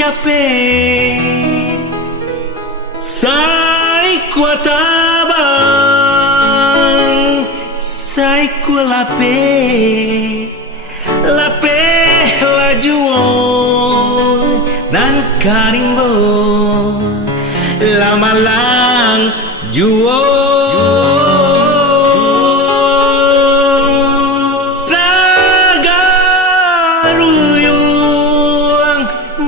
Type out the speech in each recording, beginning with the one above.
capek, sai kuat abang, sai ku lape lajuo nan karimbo lamalang juo.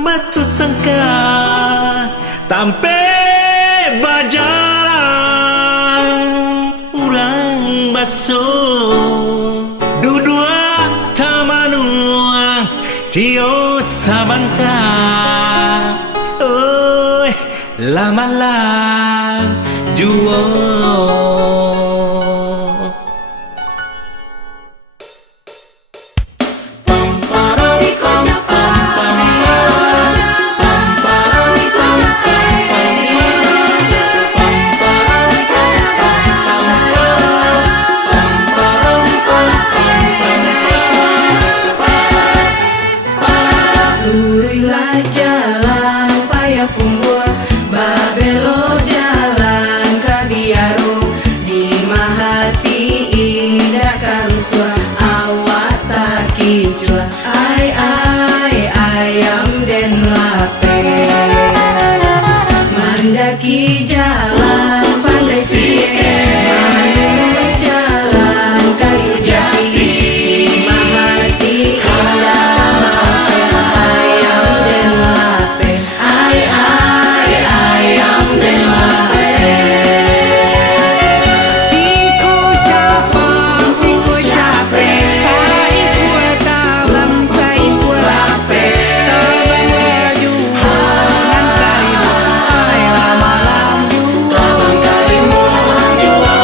Batu sangka tampe bajaran urang baso dudua tamanua tio sabanta oi lamalang juo. Babelo jalan kabiaro di mahati indah karuswa awak tak kicua ai ayam den lape mandaki jalan pandai sien jalan kayu jati di mahati indah ayam den lape ayam den lape. Siku capek, sai ku tabang, sai ku lape, tabang laju, nan karimo, ai lama lamju, Tabang karimo jua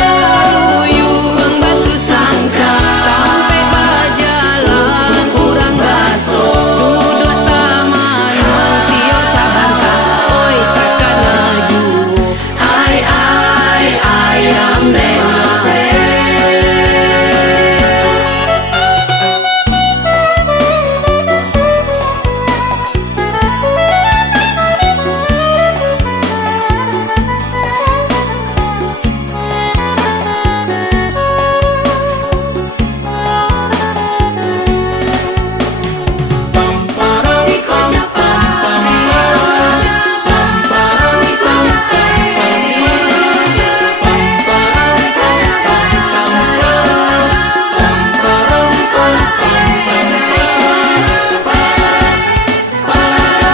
garuyung batu sangka sampai bajalan kurang baso duduk taman tio sabanta oi takkan laju ayam den lape.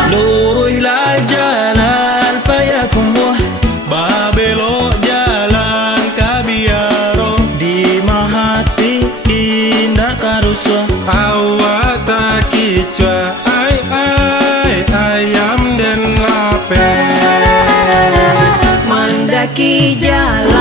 Luruhlah jalan payah kumbuh, babelo jalan kabiaro di mahati indah karuswa awak tak kicua ai ayam den lape Mandaki jalan